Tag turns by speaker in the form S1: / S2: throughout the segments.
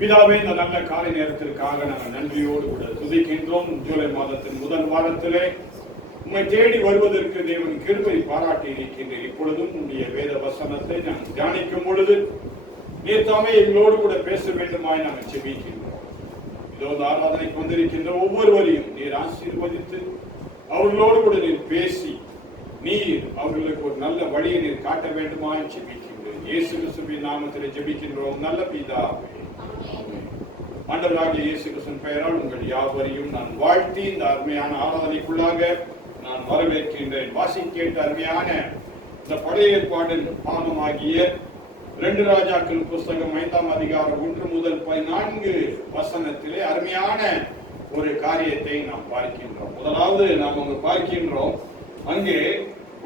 S1: பிதாவே இந்த நல்ல காலை நேரத்திற்காக நாங்கள் நன்றியோடு கூட துதிக்கின்றோம். ஜூலை மாதத்தின் முதல் வாரத்திலே உண்மை தேடி வருவதற்கு தேவன் கிருபை பாராட்டி இருக்கின்ற இப்பொழுதும் உடைய வேத வசனத்தை நான் தியானிக்கும் பொழுது நீர் தாமே எங்களோடு கூட பேச வேண்டுமாய் நாங்கள் செவிக்கின்றோம் இதோ இந்த ஆராதனைக்கு வந்திருக்கின்ற ஒவ்வொருவரையும் நீர் ஆசீர்வதித்து அவர்களோடு கூட நீர் பேசி நீர் அவர்களுக்கு ஒரு நல்ல வழியை நீர் காட்ட வேண்டுமாய் ஜெபிக்கின்றேன் இயேசு கிறிஸ்துவின் நாமத்தில் ஜெபிக்கின்றோம். நல்ல பிதாவே. ஆண்டவராகிய இயேசு கிருஷ்ணன் பெயரால் உங்கள் யாவரையும் நான் வாழ்த்தி இந்த அருமையான ஆராதனைக்குள்ளாக நான் வரவேற்கின்றேன். வாசிக்க அருமையான இந்த பழைய ஏற்பாட்டின் பாகமாகிய ரெண்டு ராஜாக்கள் புஸ்தகம் ஐந்தாம் அதிகாரம் ஒன்று முதல் பதினான்கு வசனத்திலே அருமையான ஒரு காரியத்தை நாம் பார்க்கின்றோம். முதலாவது நாம் அங்கு பார்க்கின்றோம் அங்கே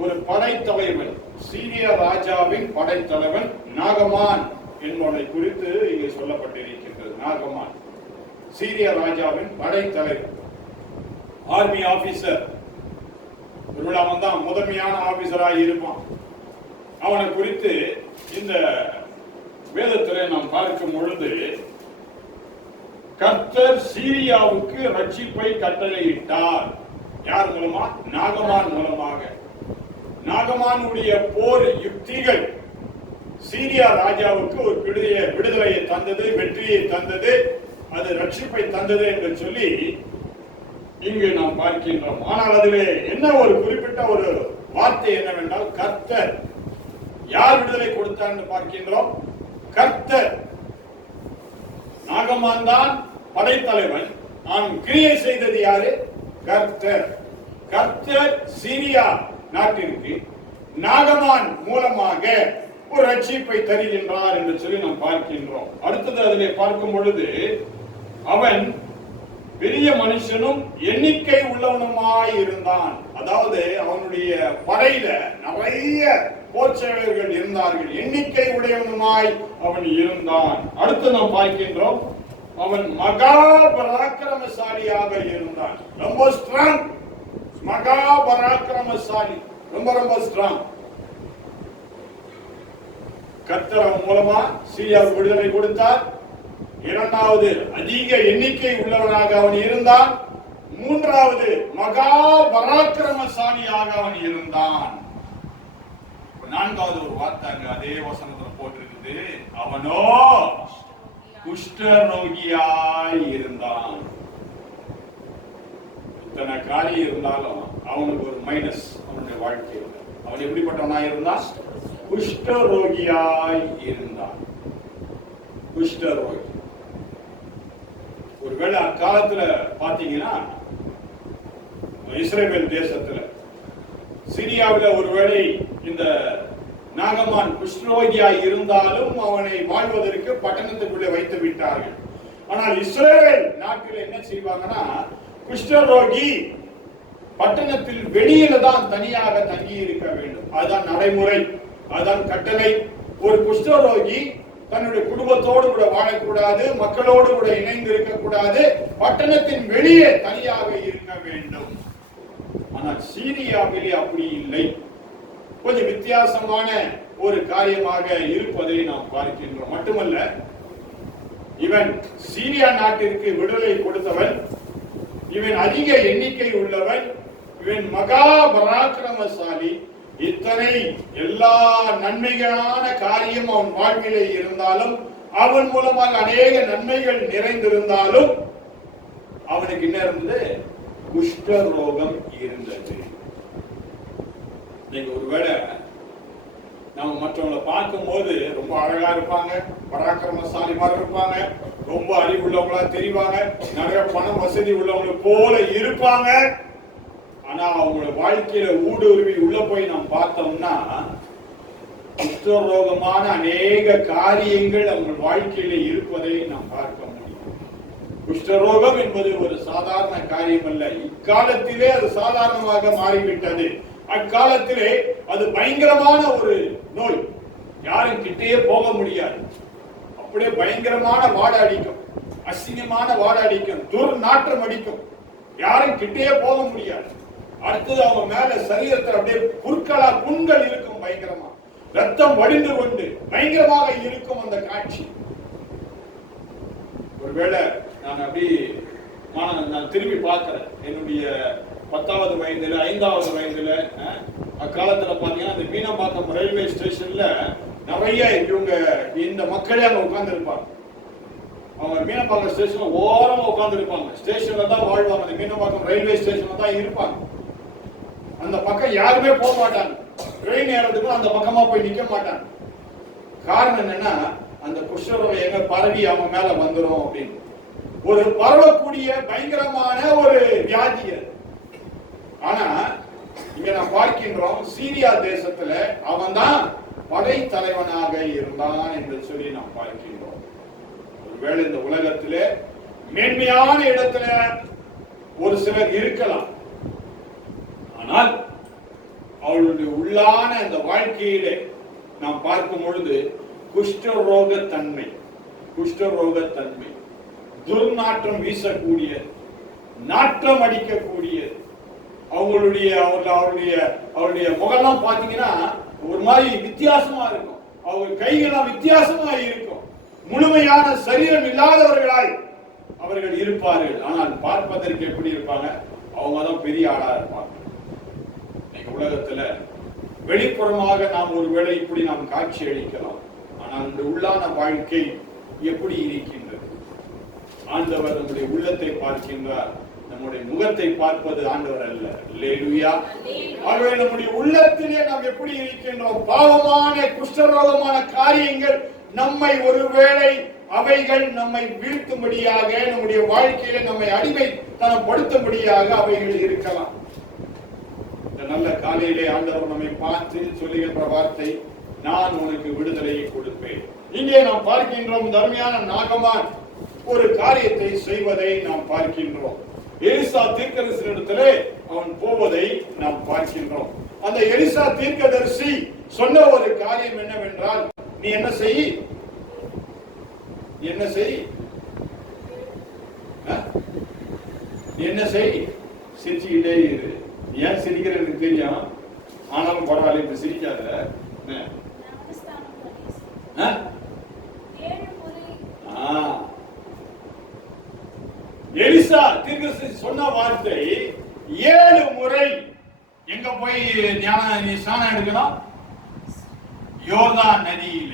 S1: ஒரு படைத்தலைவன் சீரிய ராஜாவின் படைத்தலைவன் நாகமான். என்பதை குறித்து இங்கே சொல்லப்பட்டிருக்கின்றது. நாகமான் சீரிய ராஜாவின் படைத்தலைவர் ஆர்மி ஆபீசர். ஒருவேளை தான் முதன்மையான ஆபீசராக இருப்பான். அவனை குறித்து இந்த வேதத்தில் நாம் பார்க்கும் பொழுது கர்த்தர் சீரியாவுக்கு ரட்சிப்பை கட்டளையிட்டார். யார் மூலமா? நாகமான் மூலமாக. நாகமானுடைய போர் யுக்திகள் சீரியா ராஜாவுக்கு ஒரு விடுதலை விடுதலையை தந்தது வெற்றியை தந்தது அது ரட்சிப்பை தந்தது என்று சொல்லி இங்கு நாம் பார்க்கின்றோம். ஆனால் அதிலே என்ன ஒரு குறிப்பிட்ட ஒரு வார்த்தை என்னவென்றால் கர்த்தர் யார் விடுதலை கொடுத்தார்னு பார்க்கின்றோம். கர்த்தர் நாகமான் தான் படைத்தலைவன். நான் கிரியை செய்தது யாரு? கர்த்தர். கர்த்தர் சிரியா நாட்டிற்கு நாகமான் மூலமாக ஒரு ரட்சிப்பை தருகின்றார் என்று சொல்லி நாம் பார்க்கின்றோம். அடுத்தது அதிலே பார்க்கும் பொழுது அவன் பெரிய மனுஷனும் எண்ணிக்கை உள்ளவனுமாய் இருந்தான். அதாவது அவனுடைய படையில நிறைய போர்ச்சேவர்கள் இருந்தார்கள். எண்ணிக்கை உடையவனுமாய் அவன் இருந்தான். அடுத்து நாம் பார்க்கின்றோம் அவன் மகா பராக்கிரமசாலியாக இருந்தான். ரொம்ப ஸ்ட்ராங் மகா பராக்கிரமசாலி. ரொம்ப ரொம்ப ஸ்ட்ராங் கர்த்தர் அவன் மூலமா சீரியாவுக்கு விடுதலை கொடுத்தார். இரண்டாவது அதிக எண்ணிக்கை உள்ளவனாக அவன் இருந்தான். மூன்றாவது மகா பராக்கிரமசாலியாக அவன் இருந்தான். நான்காவது ஒரு வார்த்தை அங்க அதே வசனத்துல போட்டிருக்குது. அவனோ குஷ்டரோகியாய் இருந்தான். இத்தனை காரியம் இருந்தாலும் அவனுக்கு ஒரு மைனஸ் அவனுடைய வாழ்க்கையில். அவன் எப்படிப்பட்டவனா இருந்தான்? குஷ்டரோகியாய் இருந்தான். குஷ்டரோகி. ஒருவேளை அக்காலத்துல பாத்தீங்கன்னா இஸ்ரேல் தேசத்துல சிரியாவில் ஒருவேளை இந்த நாகமான் குஷ்டரோகியாய் இருந்தாலும் அவனை வாழ்வதற்கு பட்டணத்துக்குள்ளே வைத்து விட்டார்கள். ஆனால் இஸ்ரேல் நாட்டில் என்ன செய்வாங்கன்னா குஷ்டரோகி பட்டணத்தில் வெளியில தான் தனியாக தங்கி இருக்க வேண்டும். அதுதான் நடைமுறை. அதன் கட்டளை. ஒரு குஷ்டரோகி தன்னுடைய குடும்பத்தோடு கூட வாழக்கூடாது மக்களோடு கூட இணைந்து இருக்கக்கூடாது பட்டணத்தின் வெளியே தனியாக இருக்க வேண்டும். ஆனால் சீரியாவிலே அப்படி இல்லை. கொஞ்சம் வித்தியாசமான ஒரு காரியமாக இருப்பதை நாம் பார்க்கின்றோம். மட்டுமல்ல இவன் சீரியா நாட்டிற்கு விடுதலை கொடுத்தவன் இவன் அதிக எண்ணிக்கை உள்ளவன் இவன் மகா பராக்கிரமசாலி இத்தனை எல்லா நன்மைகளான காரியம் அவன் வாழ்விலே இருந்தாலும் அவன் மூலமாக அநேக நன்மைகள் நிறைந்திருந்தாலும் அவனுக்கு என்ன இருந்தது? குஷ்ட ரோகம் இருந்தது. நீங்க ஒருவேளை நம்ம மற்றவங்களை பார்க்கும்போது ரொம்ப அழகா இருப்பாங்க பராக்கிரமசாலி மாதிரி இருப்பாங்க ரொம்ப அறிவுள்ளவங்களா தெரிவாங்க நிறைய பணம் வசதி உள்ளவங்க போல இருப்பாங்க. ஆனா அவங்களோட வாழ்க்கையில ஊடுருவி உள்ள போய் நாம் பார்த்தோம்னா குஷ்டரோகமான அநேக காரியங்கள் அவங்க வாழ்க்கையில இருப்பதை நாம் பார்க்க முடியும். குஷ்டரோகம் என்பது ஒரு சாதாரண காரியம் அல்ல இக்காலத்திலே அது சாதாரணமாக மாறிவிட்டது. அக்காலத்திலே அது பயங்கரமான ஒரு நோய். யாரும் கிட்டேயே போக முடியாது. அப்படியே பயங்கரமான வாட அடிக்கும். அசிங்கமான வாட அடிக்கும். துர்நாற்றம் அடிக்கும். யாரும் கிட்டேயே போக முடியாது. அடுத்தது அவங்க மேல சரீரத்தில் அப்படியே புற்களா புண்கள் இருக்கும் பயங்கரமா. ரத்தம் வடிந்து கொண்டு பயங்கரமாக இருக்கும் அந்த காட்சி. ஒருவேளை நான் அப்படி மான- நான் திரும்பி பார்க்கிறேன். என்னுடைய பத்தாவது வயதுல ஐந்தாவது வயதுல அக்காலத்துல பாத்தீங்கன்னா அந்த மீனம்பாக்கம் ரயில்வே ஸ்டேஷன்ல நிறைய இவங்க இந்த மக்களே அங்க உட்கார்ந்து இருப்பாங்க அவங்க மீனம்பாக்கம் ஸ்டேஷன்ல ஓரமா உட்கார்ந்து இருப்பாங்க ஸ்டேஷன்ல தான் வாழ்வாங்க. அந்த மீனம்பாக்கம் ரயில்வே ஸ்டேஷன்ல தான் இருப்பாங்க. அந்த பக்கம் யாருமே போக மாட்டாங்க. ட்ரெயின் ஏறதுக்கும் அந்த பக்கமா போய் நிக்க மாட்டாங்க. காரணம் என்னன்னா அந்த குஷ்டரோகம் எங்க பரவி அவங்க மேல வந்துடும் அப்படின்னு. ஒரு பரவக்கூடிய பயங்கரமான ஒரு வியாதி ஆனா இங்க நான் பார்க்கின்றோம் சீரியா தேசத்துல அவன் தான் படை தலைவனாக இருந்தான் என்று சொல்லி நாம் பார்க்கின்றோம். ஒருவேளை இந்த உலகத்திலே மேன்மையான இடத்துல ஒரு சிலர் இருக்கலாம். ஆனால் அவளுடைய உள்ளான அந்த வாழ்க்கையிலே நாம் பார்க்கும் பொழுது குஷ்டரோக தன்மை குஷ்டரோக தன்மை துர்நாற்றம் வீசக்கூடிய நாற்றம் அடிக்கக்கூடிய அவங்களுடைய அவர்கள் அவருடைய அவருடைய முகம்லாம் பார்த்தீங்கன்னா ஒரு மாதிரி வித்தியாசமா இருக்கும். அவங்க கைகள்லாம் வித்தியாசமா இருக்கும். முழுமையான சரீரம் இல்லாதவர்களாய் அவர்கள் இருப்பார்கள். ஆனால் பார்ப்பதற்கு எப்படி இருப்பாங்க? அவங்க தான் பெரிய ஆளா இருப்பாங்க. இன்னைக்கு உலகத்துல வெளிப்புறமாக நாம் ஒருவேளை இப்படி நாம் காட்சி அளிக்கலாம். ஆனால் இந்த உள்ளான வாழ்க்கை எப்படி இருக்கின்றது? ஆண்டவர் நம்முடைய உள்ளத்தை பார்க்கின்றார். நம்முடைய முகத்தை பார்ப்பது ஆண்டவர் அல்ல. லேலுயா ஆகவே நம்முடைய உள்ளத்திலே நாம் எப்படி இருக்கின்றோம்? பாவமான குஷ்டரோகமான காரியங்கள் நம்மை ஒருவேளை அவைகள் நம்மை வீழ்த்தும்படியாக நம்முடைய வாழ்க்கையில நம்மை அடிமை தனப்படுத்தும்படியாக அவைகள் இருக்கலாம். நல்ல காலையிலே ஆண்டவர் நம்மை பார்த்து சொல்லுகின்ற வார்த்தை நான் உனக்கு விடுதலையை கொடுப்பேன். இங்கே நாம் பார்க்கின்றோம் தர்மையான நாகமான். ஒரு காரியத்தை செய்வதை நாம் பார்க்கின்றோம். எலிசா தீர்க்கதரிசனிடத்திலே அவன் போவதை நாம் பார்க்கின்றோம். அந்த எலிசா தீர்க்கதரிசி சொன்ன ஒரு காரியம் என்னவென்றால் நீ என்ன செய்? என்ன செய்? என்ன செய்? சிரிச்சுக்கிட்டே இரு. ஏன் சிரிக்கிற எனக்கு தெரியும்? ஆனாலும் பரவாயில்ல இப்ப சிரிக்காத. எலிசா தீர்க்கதரிசி சொன்ன வார்த்தை ஏழு முறை. எங்க போய் ஞான நீ ஸ்நானம் எடுக்கணும்? யோர்தான் நதியில.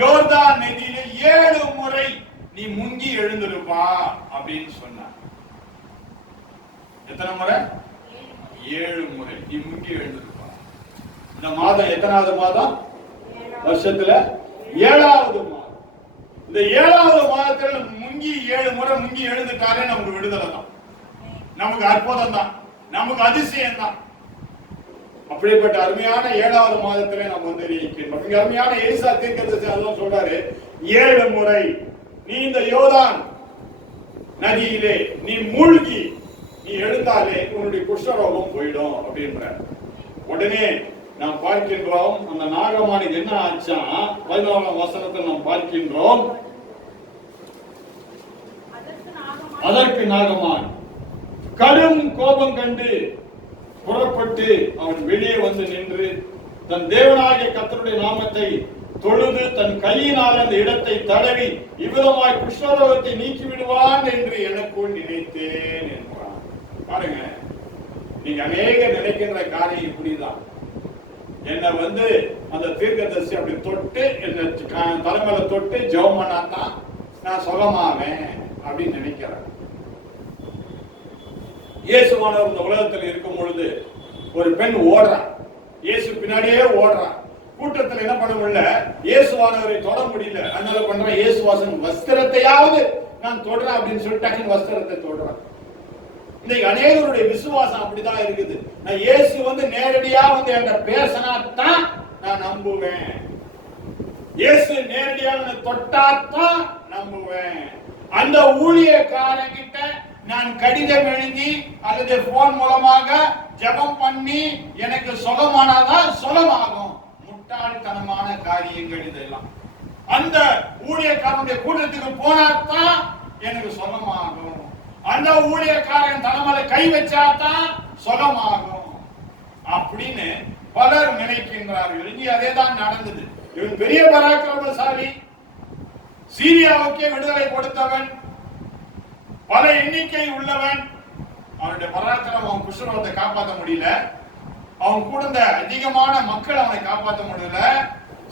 S1: யோர்தான் நதியில ஏழு முறை நீ முங்கி எழுந்திருப்பா அப்படின்னு சொன்னார். எத்தனை முறை? ஏழு முறை. நீ முங்கி எழுந்திருப்பா. இந்த மாதம் எத்தனாவது மாதம்? வருஷத்துல ஏழாவது மாதம். இந்த ஏழாவது மாதத்துல முங்கி ஏழு முறை முங்கி எழுந்துட்டாலே நமக்கு விடுதலை தான். நமக்கு அற்புதம் தான். நமக்கு அதிசயம் தான். அப்படிப்பட்ட அருமையான ஏழாவது மாதத்திலே நம்ம வந்து இருக்கின்றோம் இங்க அருமையான ஏசா தீர்க்கதரிசி அதெல்லாம் சொல்றாரு ஏழு முறை. நீ இந்த யோதான் நதியிலே நீ மூழ்கி நீ எழுந்தாலே உன்னுடைய குஷ்டரோகம் போயிடும் அப்படின்ற உடனே நாம் பார்க்கின்றோம் அந்த நாகமானுக்கு என்ன ஆச்சா? பதினோராம் வசனத்தை நாம் பார்க்கின்றோம். அதற்கு நாகமான் கடும் கோபம் கண்டு புறப்பட்டு அவன் வெளியே வந்து நின்று தன் தேவனாகிய கர்த்தருடைய நாமத்தை தொழுது தன் கையினால் அந்த இடத்தை தடவி இவ்விதமாய் குஷ்ணரோகத்தை நீக்கி விடுவான் என்று எனக்குள் நினைத்தேன் என்றான் பாருங்க நீங்க அநேக நினைக்கின்ற காரியம் இப்படிதான். என்னை வந்து அந்த தீர்க்கதரிசி அப்படி தொட்டு என்ன தலைமையில தொட்டு ஜெபம் பண்ணாதான் நான் சுகமாவேன் அப்படின்னு நினைக்கிறேன் இயேசுவானவர் இந்த உலகத்தில் இருக்கும் பொழுது ஒரு பெண் ஓடுறான் இயேசு பின்னாடியே ஓடுறான் கூட்டத்தில் என்ன பண்ண முடியல? இயேசுவானவரை தொட முடியல. அதனால பண்றேன் இயேசுவாசன் வஸ்திரத்தையாவது நான் தொடறேன் அப்படின்னு சொல்லி டக்குன்னு வஸ்திரத்தை தொடுறேன். இன்னைக்கு அநேகருடைய விசுவாசம் அப்படிதான் இருக்குது. நான் இயேசு வந்து நேரடியா வந்து என்கிட்ட பேசினா தான் நான் நம்புவேன். இயேசு நேரடியாக என்னை தொட்டாத்தான் நம்புவேன். அந்த ஊழியக்காரன் கிட்ட நான் கடிதம் எழுதி அல்லது போன் மூலமாக ஜெபம் பண்ணி எனக்கு சுகமானாதான் சுகமாகும் முட்டாள்தனமான காரியங்கள் இதெல்லாம். அந்த ஊழியக்காரனுடைய கூட்டத்துக்கு போனாதான் எனக்கு சுகமாகும் அந்த ஊழியக்காரன் தலைமையில கை வச்சாதான் சொலமாகும். அப்படின்னு பலர் நினைக்கின்றார்கள். இங்கே அதே தான் நடந்தது. இவன் பெரிய பராக்கிரமசாலி சீரியாவுக்கே விடுதலை கொடுத்தவன் பல எண்ணிக்கை உள்ளவன். அவனுடைய பராக்கிரம் அவன் குஷ்ணரோகத்தை காப்பாற்ற முடியல. அவன் கூட அதிகமான மக்கள் அவனை காப்பாற்ற முடியல.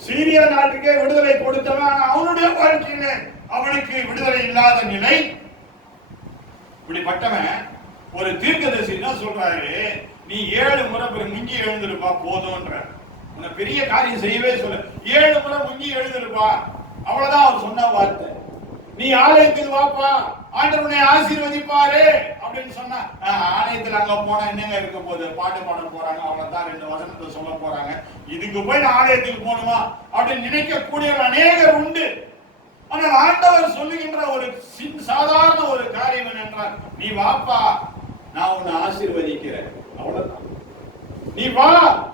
S1: சீரிய நாட்டுக்கே விடுதலை கொடுத்தவன். அவனுடைய வாழ்க்கையில அவனுக்கு விடுதலை இல்லாத நிலை இப்படிப்பட்டவன் ஒரு தீர்க்கதரிசி என்ன சொல்றாரு நீ ஏழு முறை பிறகு முங்கி எழுந்திருப்பா போதும்ன்ற. உன்னை பெரிய காரியம் செய்யவே சொல்ல ஏழு முறை முங்கி எழுந்திருப்பா. அவ்வளவுதான் அவர் சொன்ன வார்த்தை. நீ ஆலயத்துக்கு வாப்பா. ஆண்டவர் உன்னை ஆசீர்வதிப்பாரு. அப்படின்னு சொன்னா ஆலயத்தில் அங்க போனா என்னங்க இருக்க போகுது? பாட்டு பாட போறாங்க அவ்வளவுதான். ரெண்டு வசனத்தை சொல்ல போறாங்க. இதுக்கு போய் நான் ஆலயத்துக்கு போகணுமா? அப்படின்னு நினைக்கக்கூடிய அநேகர் உண்டு. ஆனால் ஆண்டவர் சொல்லுகின்ற ஒரு சின் சாதாரண ஒரு காரியம் என்னென்றால் நீ வாப்பா நான் உன்னை ஆசீர்வதிக்கிறேன். அவ்வளவுதான். நீ வா.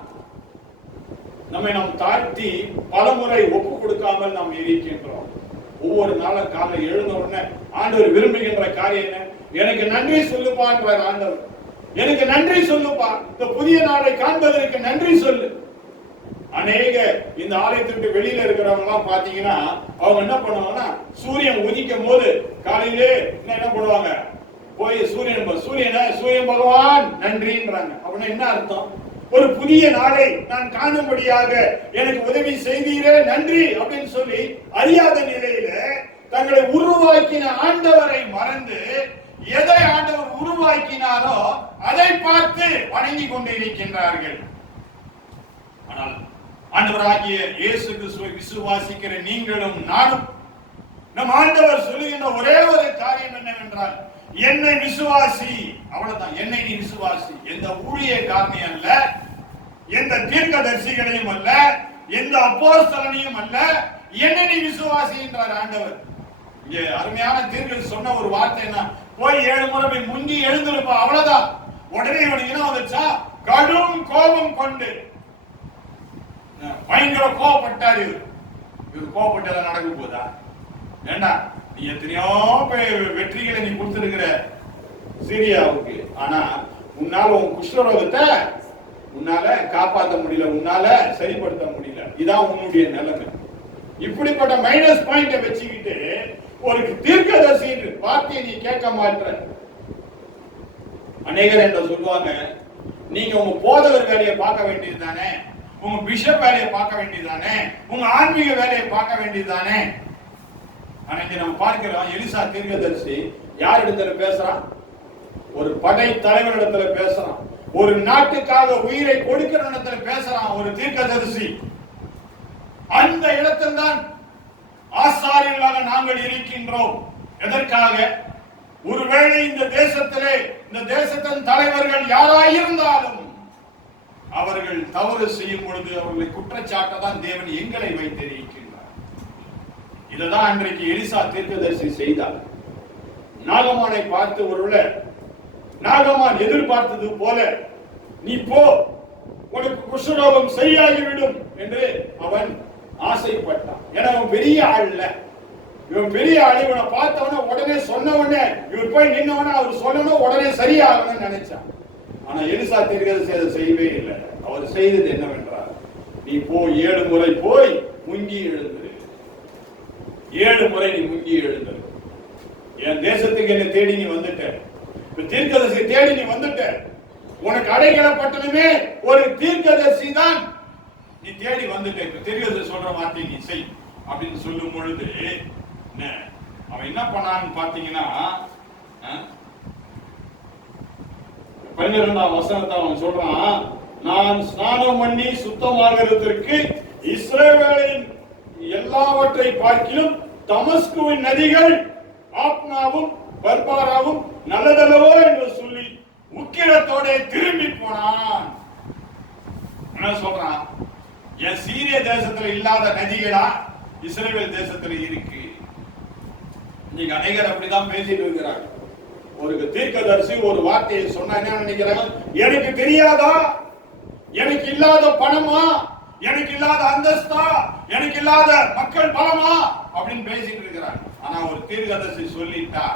S1: நம்மை நாம் தாழ்த்தி பலமுறை ஒப்பு கொடுக்காமல் நாம் இருக்கின்றோம். ஒவ்வொரு நாளும் காலை எழுந்த உடனே ஆண்டவர் விரும்புகின்ற காரியம் என்ன? எனக்கு நன்றி சொல்லுப்பான்றார் ஆண்டவர். எனக்கு நன்றி சொல்லுப்பா. இந்த புதிய நாளை காண்பதற்கு நன்றி சொல்லு. அநேக இந்த ஆலயத்திற்கு வெளியில இருக்கிறவங்க எல்லாம் பாத்தீங்கன்னா அவங்க என்ன பண்ணுவாங்கன்னா சூரியன் உதிக்கும் போது காலையிலே என்ன என்ன பண்ணுவாங்க? போய் சூரியன் சூரியன சூரியனை சூரியன் பகவான் நன்றின்றாங்க. அப்படின்னா என்ன அர்த்தம்? ஒரு புதிய நாளை நான் காணும்படியாக எனக்கு உதவி செய்தீரே நன்றி அப்படின்னு சொல்லி அறியாத நிலையில தங்களை உருவாக்கின ஆண்டவரை மறந்து எதை ஆண்டவர் உருவாக்கினாரோ அதை பார்த்து வணங்கி கொண்டிருக்கின்றார்கள். ஆனால் ஆண்டவராகிய இயேசு கிறிஸ்துவை விசுவாசிக்கிற நீங்களும் நானும் நம் ஆண்டவர் சொல்லுகின்ற ஒரே ஒரு காரியம் என்னவென்றால் என்னை விசுவாசி. அவ்வளவுதான். என்னை நீ விசுவாசி. எந்த ஊழியக்காரனி அல்ல எந்த தீர்க்கதரிசிகளையும் அல்ல எந்த அப்போஸ்தலனையும் அல்ல என்னை நீ விசுவாசி என்றார் ஆண்டவர். இங்கே அருமையான தீர்க்க சொன்ன ஒரு வார்த்தை என்ன? போய் ஏழு முறை போய் முங்கி எழுந்திருப்பா. அவ்வளவுதான். உடனே இவனுக்கு என்ன வந்துச்சா கடும் கோபம் கொண்டு பயங்கர கோபப்பட்டாரு இவர் இவர் கோவப்பட்டதா நடக்க போதா? ஏண்டா நீ எத்தனையோ பே- வெற்றிகளை நீ கொடுத்துருக்கிற. சீரியாவுக்கு ஆனா உன்னால உன் குஷ்டரோகத்தை உன்னால காப்பாத்த முடியல உன்னால சரிப்படுத்த முடியல. இதான் உன்னுடைய நிலைமை. இப்படிப்பட்ட மைனஸ் பாயிண்ட வச்சுக்கிட்டு ஒரு தீர்க்கதர்சி வார்த்தையை நீ கேட்க மாட்ட அநேகர் என்று சொல்லுவாங்க நீங்க உங்க போதகர் பார்க்க வேண்டியது தானே உங்க பிஷப் வேலையை பார்க்க வேண்டியது தானே உங்க ஆன்மீக வேலையை பார்க்க வேண்டியது தானே ஆனா இங்க நம்ம பார்க்கிறோம் எலிசா தீர்க்கதரிசி யார் இடத்துல பேசுறான்? ஒரு படை தலைவரிடத்துல பேசுறான். ஒரு நாட்டுக்காக உயிரை கொடுக்கிற இடத்துல பேசுறான் ஒரு தீர்க்கதரிசி. அந்த இடத்தில் தான் ஆசாரியர்களாக நாங்கள் இருக்கின்றோம். எதற்காக? ஒருவேளை இந்த தேசத்திலே இந்த தேசத்தின் தலைவர்கள் யாராயிருந்தாலும் அவர்கள் தவறு செய்யும் பொழுது அவர்களை குற்றச்சாட்ட தான் தேவன் எங்களை வைத்திருக்கின்றார். இதுதான் அன்றைக்கு எலிசா தீர்க்கதரிசி செய்தார். நாகமானை பார்த்து ஒருவர் நாகமான் எதிர்பார்த்தது போல நீ போ உனக்கு குஷ்டரோகம் சரியாகிவிடும் என்று அவன் ஆசைப்பட்டான். ஏன்னா அவன் பெரிய ஆள் இல்ல. இவன் பெரிய ஆள் இவனை பார்த்தவன உடனே சொன்னவனே இவர் போய் நின்னவன அவர் சொல்லணும் உடனே சரியாகணும்னு நினைச்சான். ஆனா எலிசா தீர்க்கதரிசி அதை செய்யவே இல்லை. அவர் செய்தது என்னவென்றால் நீ போய் ஏழு முறை போய் முங்கி எழுந்து ஏழு முறை நீ முங்கி எழுந்து என் தேசத்துக்கு என்ன தேடி நீ வந்துட்ட. இப்ப தீர்க்கதரிசி தேடி நீ வந்துட்ட. உனக்கு அடைக்கலப்பட்டதுமே ஒரு தீர்க்கதரிசி தான். நீ தேடி வந்துட்ட. இப்ப தீர்க்கதரிசி சொல்ற வார்த்தையை நீ செய் அப்படின்னு சொல்லும் பொழுது அவன் என்ன பண்ணான்னு பாத்தீங்கன்னா பன்னிரெண்டாம் வசனத்தை அவன் சொல்றான் நான் ஸ்நானம் பண்ணி சுத்தமாகிறதற்கு இஸ்ரேவேலின் எல்லாவற்றை பார்க்கிலும் தமஸ்குவின் நதிகள் ஆப்னாவும் பர்பாராவும் நல்லதல்லவோ என்று சொல்லி உக்கிரத்தோட திரும்பி போனான். என்ன சொல்றான்? என் சீரிய தேசத்துல இல்லாத நதிகளா இஸ்ரேல் தேசத்துல இருக்கு. இன்னைக்கு அநேகர் அப்படிதான் பேசிட்டு இருக்கிறாங்க. ஒரு தீர்க்கதரிசி ஒரு வார்த்தையை சொன்னா என்ன நினைக்கிறாங்க எனக்கு தெரியாதா? எனக்கு இல்லாத பணமா? எனக்கு இல்லாத அந்தஸ்தா? எனக்கு இல்லாத மக்கள் பலமா? அப்படின்னு பேசிட்டு இருக்கிறாங்க ஆனா ஒரு தீர்க்கதரிசி சொல்லிட்டா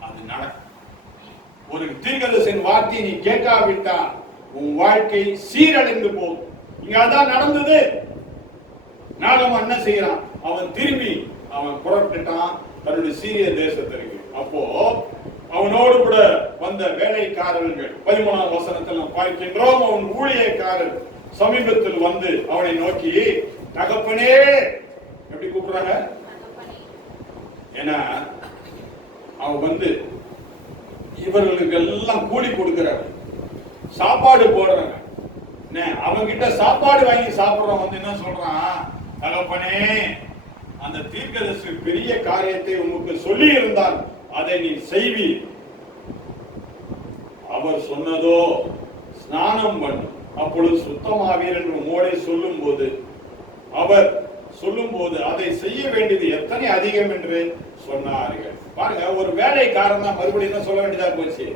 S1: அது நடக்கும். ஒரு தீர்க்கதரிசின் வார்த்தையை நீ கேட்காவிட்டா உன் வாழ்க்கை சீரழிந்து போகும். இங்க அதான் நடந்தது. நாகமா என்ன செய்யறான்? அவன் திரும்பி அவன் புறப்பட்டுட்டான். தன்னுடைய சீரிய தேசத்திற்கு. அப்போ அவனோடு கூட வந்த வேலைக்காரர்கள் பதிமூணாம் வசனத்தில் நாம் பார்க்கின்றோம் அவன் ஊழியக்காரர் சமீபத்தில் வந்து அவனை நோக்கி தகப்பனே! எப்படி கூப்பிடுறாங்க? ஏன்னா அவன் வந்து இவர்களுக்கு எல்லாம் கூலி கொடுக்கிறாங்க சாப்பாடு போடுறாங்க. என்ன, அவன்கிட்ட சாப்பாடு வாங்கி சாப்பிடுறவன் வந்து என்ன சொல்றான்? தகப்பனே அந்த தீர்க்கதரிசி பெரிய காரியத்தை உங்களுக்கு சொல்லி இருந்தான் அதை நீ செய்வி. அவர் சொன்னதோ ஸ்நானம் பண்ணு. அப்பொழுது சுத்தமாவீர் என்று உம்மோடே சொல்லும் போது அவர் சொல்லும்போது அதை செய்ய வேண்டியது எத்தனை அதிகம் என்று சொன்னார்கள். பாருங்க ஒரு வேலைக்காரன் தான் மறுபடியும் தான் சொல்ல வேண்டியதா போச்சு?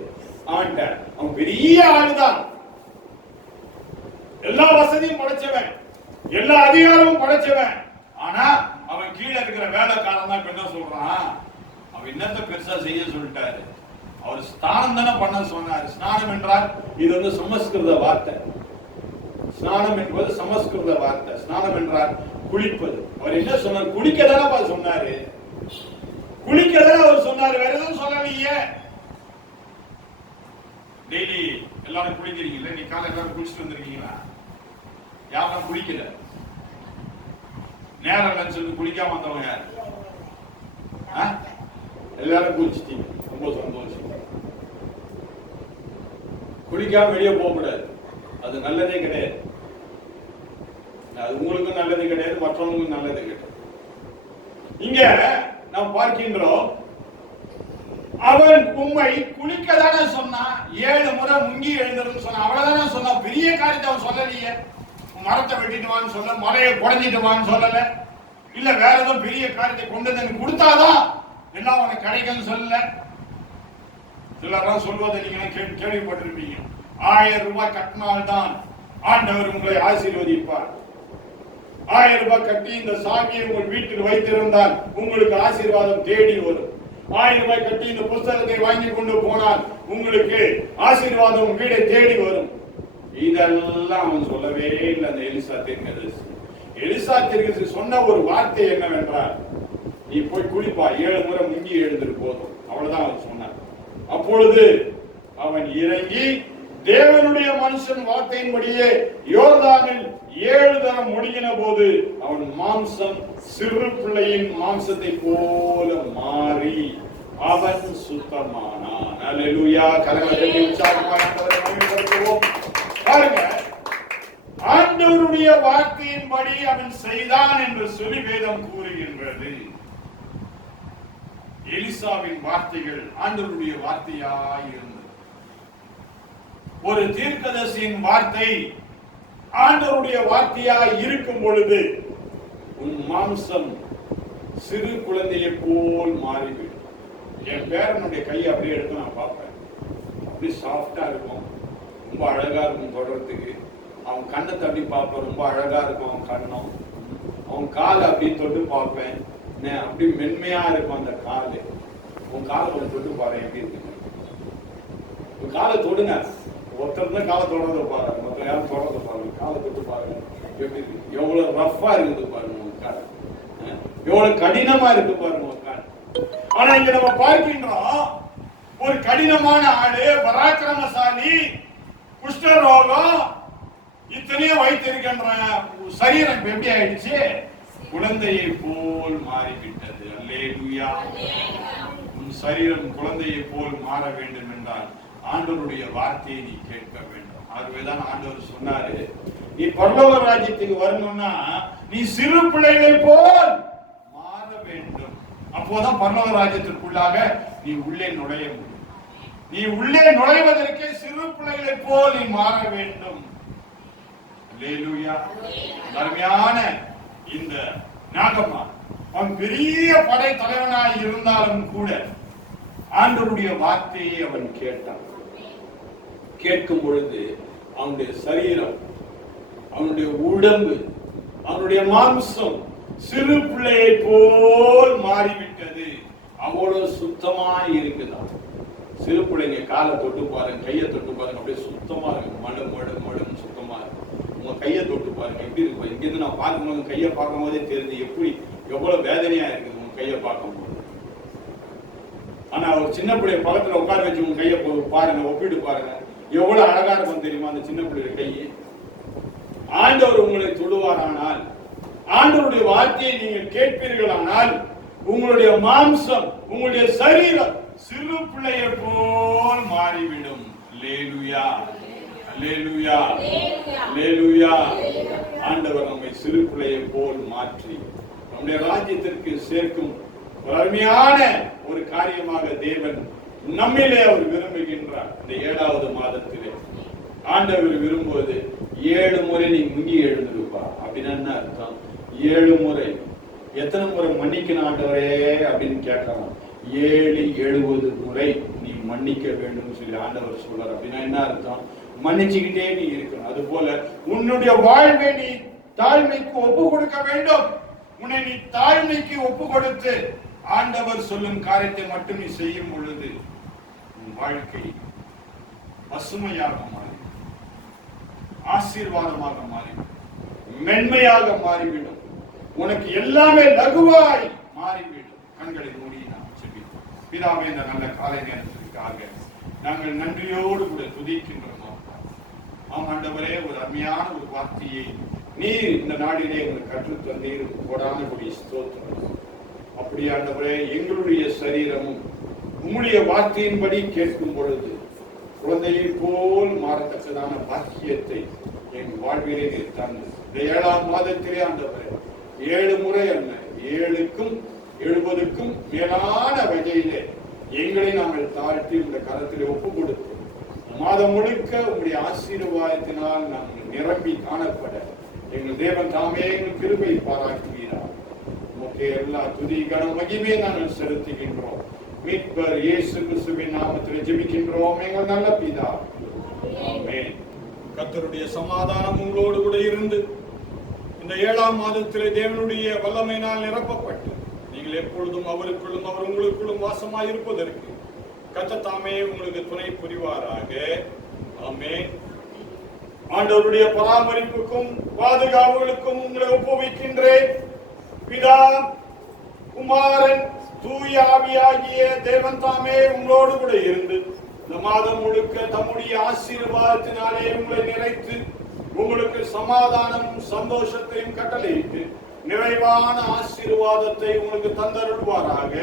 S1: அவன்கிட்ட அவன் பெரிய ஆளுதான். எல்லா வசதியும் படைச்சவன். எல்லா அதிகாரமும் படைச்சவன். ஆனா அவன் கீழே இருக்கிற வேலைக்காரன் தான் இப்ப என்ன சொல்றான்? என்னத்த பெருசா செய்ய சொல்லிட்டாரு. அவர் ஸ்நானம் தானே பண்ண சொன்னாரு. ஸ்நானம் என்றால் இது வந்து சமஸ்கிருத வார்த்தை. ஸ்நானம் என்பது சமஸ்கிருத வார்த்தை. ஸ்நானம் என்றால் குளிப்பது. அவர் என்ன சொன்னார்? குளிக்க தானே சொன்னாரு. குளிக்க தானே அவர் சொன்னாரு. வேற எதுவும் சொல்லலையே. டெய்லி எல்லாரும் குளிக்கிறீங்கல்ல நீ காலை எல்லாரும் குளிச்சுட்டு வந்திருக்கீங்களா? யாரும் குளிக்கல. நேரம் இல்லைன்னு சொல்லி குளிக்காம வந்தவங்க யாரு? எல்லாரும் குளிச்சிட்டீங்க. ரொம்ப சந்தோஷம். குளிக்காம வெளியே போகக்கூடாது அது நல்லதே கிடையாது. அது உங்களுக்கும் நல்லது கிடையாது மற்றவங்களுக்கும் நல்லது கிடையாது. இங்க நாம் பார்க்கின்றோம் அவன் உண்மை குளிக்க தானே சொன்னான் ஏழு முறை முங்கி எழுந்ததுன்னு சொன்னான் அவ்வளவுதானே சொன்னான் பெரிய காரியத்தை அவன் சொல்லலையே. மரத்தை வெட்டிட்டு வான்னு சொல்ல மலையை குறைஞ்சிட்டு வான்னு சொல்லல. இல்ல வேற ஏதோ பெரிய காரியத்தை கொண்டு வந்து எனக்கு கொடுத்தாதான் எல்லாம் உனக்கு கிடைக்கும்னு சொல்ல. சிலரெல்லாம் சொல்வதை நீங்க கேள்விப்பட்டிருப்பீங்க. ஆயிரம் ரூபாய் கட்டினால்தான் ஆண்டவர் உங்களை ஆசீர்வதிப்பார். ஆயிரம் ரூபாய் கட்டி இந்த சாமியை உங்கள் வீட்டில் வைத்திருந்தால் உங்களுக்கு ஆசீர்வாதம் தேடி வரும். ஆயிரம் ரூபாய் கட்டி இந்த புஸ்தகத்தை வாங்கி கொண்டு போனால் உங்களுக்கு ஆசீர்வாதம் உங்க வீடை தேடி வரும். இதெல்லாம் அவன் சொல்லவே இல்லை அந்த எலிசா தீர்க்கதரிசி எலிசா தீர்க்கதரிசி சொன்ன ஒரு வார்த்தை என்னவென்றால் நீ போய் குளிப்பா. ஏழு முறை முங்கி எழுந்திரு போதும். அவ்வளவுதான் அவன் சொன்னார் அப்பொழுது அவன் இறங்கி தேவனுடைய மனுஷன் வார்த்தையின்படியே யோர்தானில் ஏழு தரம் முடிகின போது அவன் மாம்சம் சிறு பிள்ளையின் மாம்சத்தை போல மாறி அவன் சுத்தமானான். அல்லேலூயா கரங்களை பாருங்க. ஆண்டவருடைய வார்த்தையின்படி அவன் செய்தான் என்று சொல்லி வேதம் கூறுகின்றது. எலிசாவின் வார்த்தைகள் ஆண்டவருடைய வார்த்தையாய் இருந்தது ஒரு தீர்க்கதர்சியின் வார்த்தை ஆண்டவருடைய வார்த்தையாய் இருக்கும் பொழுது உன் மாம்சம் சிறு குழந்தையை போல் மாறிவிடும். என் பேரனுடைய கையை அப்படியே எடுத்து நான் பார்ப்பேன். அப்படி சாஃப்டா இருக்கும். ரொம்ப அழகா இருக்கும் தொடர்றதுக்கு அவன் கண்ணை தட்டி பார்ப்பேன். ரொம்ப அழகா இருக்கும் அவன் கண்ணம். அவன் காலை அப்படியே தொட்டு பார்ப்பேன். அப்படி மென்மையா இருக்கும் அந்த காலு. உன் காலை கொஞ்சம் தொட்டு பாரு எப்படி இருக்கு? உன் காலை தொடுங்க. ஒருத்தர் தான் காலை தொடர்ந்து பாருங்க மொத்த யாரும் தொடர்ந்து பாருங்க காலை தொட்டு பாருங்க எப்படி இருக்கு? எவ்வளவு ரஃபா இருக்குது பாருங்க உன் கால். எவ்வளவு கடினமா இருக்கு பாருங்க உன் கால். ஆனா இங்க நம்ம பார்க்கின்றோம் ஒரு கடினமான ஆளு பராக்கிரமசாலி குஷ்டரோகம் இத்தனையும் வைத்திருக்கின்ற சரீரம் எப்படி ஆயிடுச்சு? குழந்தையை போல் மாறிவிட்டது. அல்லேலூயா. உன் சரீரம் குழந்தையை போல் மாற வேண்டும் என்றால் ஆண்டவருடைய வார்த்தையை நீ கேட்க வேண்டும். ஆகவேதான் ஆண்டவர் சொன்னாரு நீ பரலோக ராஜ்யத்துக்கு வரணும்னா நீ சிறு பிள்ளைகளை போல் மாற வேண்டும். அப்போதான் பரலோக ராஜ்யத்திற்குள்ளாக நீ உள்ளே நுழைய முடியும். நீ உள்ளே நுழைவதற்கே சிறு பிள்ளைகளை போல் நீ மாற வேண்டும். அருமையான இந்த நாகம்மா அவன் பெரிய படை தலைவனாய் இருந்தாலும் கூட ஆண்டவருடைய வார்த்தையை அவன் கேட்டான். கேட்கும் பொழுது அவனுடைய சரீரம் அவனுடைய உடம்பு அவனுடைய மாம்சம் சிறு பிள்ளையை போல் மாறிவிட்டது. அவ்வளவு சுத்தமாய் இருக்குதான் சிறு பிள்ளைங்க காலை தொட்டு பாருங்க கையை தொட்டு பாருங்க அப்படியே சுத்தமா இருக்கு. மடு மடு மடுன்னு சுத்தமா கையை தொட்டு பாருங்க. எப்படி இருக்கும் இங்கிருந்து நான் பார்க்கும்போது கையை பார்க்கும் போதே தெரிஞ்சு எப்படி எவ்வளவு வேதனையா இருக்குது உன் கையை பார்க்கும்போது. ஆனா ஒரு சின்ன பிள்ளைய பக்கத்துல உட்கார வச்சு உன் கையை பாருங்க ஒப்பிட்டு பாருங்க. எவ்வளவு அழகா இருக்கும் தெரியுமா அந்த சின்ன பிள்ளைய கையை ஆண்டவர் உங்களை தொடுவாரானால் ஆண்டவருடைய வார்த்தையை நீங்கள் கேட்பீர்களானால் உங்களுடைய மாம்சம் உங்களுடைய சரீரம் சிறு பிள்ளையை போல் மாறிவிடும். லேலுயா. லேலுயா லேலுயா ஆண்டவர் நம்மை சிறு பிள்ளையை போல் மாற்றி நம்முடைய ராஜ்யத்திற்கு சேர்க்கும் ஒரு அருமையான ஒரு காரியமாக தேவன் நம்மிலே அவர் விரும்புகின்றார் இந்த ஏழாவது மாதத்திலே. ஆண்டவர் விரும்புவது ஏழு முறை நீ முங்கி எழுந்திருப்பா. அப்படின்னு என்ன அர்த்தம்? ஏழு முறை. எத்தனை முறை மன்னிக்கணும் ஆண்டவரே அப்படின்னு கேட்கலாம். ஏழு எழுபது முறை நீ மன்னிக்க வேண்டும் சொல்லி ஆண்டவர் சொல்றார். அப்படின்னா என்ன அர்த்தம்? மன்னிச்சுக்கிட்டே நீ இருக்கணும். அது போல உன்னுடைய வாழ்வை நீ தாழ்மைக்கு ஒப்பு கொடுக்க வேண்டும். உன்னை நீ தாழ்மைக்கு ஒப்பு கொடுத்து ஆண்டவர் சொல்லும் காரியத்தை மட்டும் நீ செய்யும் பொழுது உன் வாழ்க்கை பசுமையாக மாறி ஆசீர்வாதமாக மாறிவிடும். மென்மையாக மாறிவிடும். உனக்கு எல்லாமே லகுவாய் மாறிவிடும். கண்களை மூடி நாம் செபிப்போம். பிதாவே இந்த நல்ல காலை நேரத்திற்காக நாங்கள் நன்றியோடு கூட துதிக்கின்றோம். ஆமாண்டவரே ஒரு அருமையான ஒரு வார்த்தையை நீர் இந்த நாடிலே உங்களுக்கு கற்றுத்தந்தீர் தந்தீர் ஸ்தோத்திரம். அப்படியாண்டவரே எங்களுடைய சரீரமும் உம்முடைய வார்த்தையின்படி கேட்கும் பொழுது குழந்தையை போல் மாறத்தக்கதான பாக்கியத்தை என் வாழ்விலே நீர் தந்து இந்த ஏழாம் மாதத்திலே ஆண்டவரே ஏழு முறை அல்ல ஏழுக்கும் எழுபதுக்கும் மேலான வகையிலே எங்களை நாங்கள் தாழ்த்தி இந்த கரத்திலே ஒப்பு கொடுத்தோம் மாதம் முழுக்க உங்களுடைய ஆசீர்வாதத்தினால் நாங்கள் நிரம்பி காணப்பட. எங்கள் தேவன் தாமே எங்கள் கிருபை பாராட்டுகிறார் உமக்கு எல்லா துதி கன மகிமே நாங்கள் செலுத்துகின்றோம். மீட்பர் இயேசு கிறிஸ்துவின் நாமத்தில் ஜெபிக்கின்றோம். எங்கள் நல்ல பிதா. ஆமென். கர்த்தருடைய சமாதானம் உங்களோடு கூட இருந்து இந்த ஏழாம் மாதத்திலே தேவனுடைய வல்லமையினால் நிரப்பப்பட்டு நீங்கள் எப்பொழுதும் அவருக்குள்ளும் அவர் உங்களுக்குள்ளும் வாசமாய் இருப்பதற்கு கர்த்தர் தாமே உங்களுக்கு துணை புரிவாராக. ஆமே ஆண்டவருடைய பராமரிப்புக்கும் பாதுகாவலுக்கும் உங்களை ஒப்புவிக்கின்றேன். பிதா குமாரன் தூய ஆவியாகிய தேவன் தாமே உங்களோடு கூட இருந்து இந்த மாதம் முழுக்க தம்முடைய ஆசீர்வாதத்தினாலே உங்களை நிறைத்து உங்களுக்கு சமாதானமும் சந்தோஷத்தையும் கட்டளையிட்டு நிறைவான ஆசீர்வாதத்தை உங்களுக்கு தந்தருள்வாராக.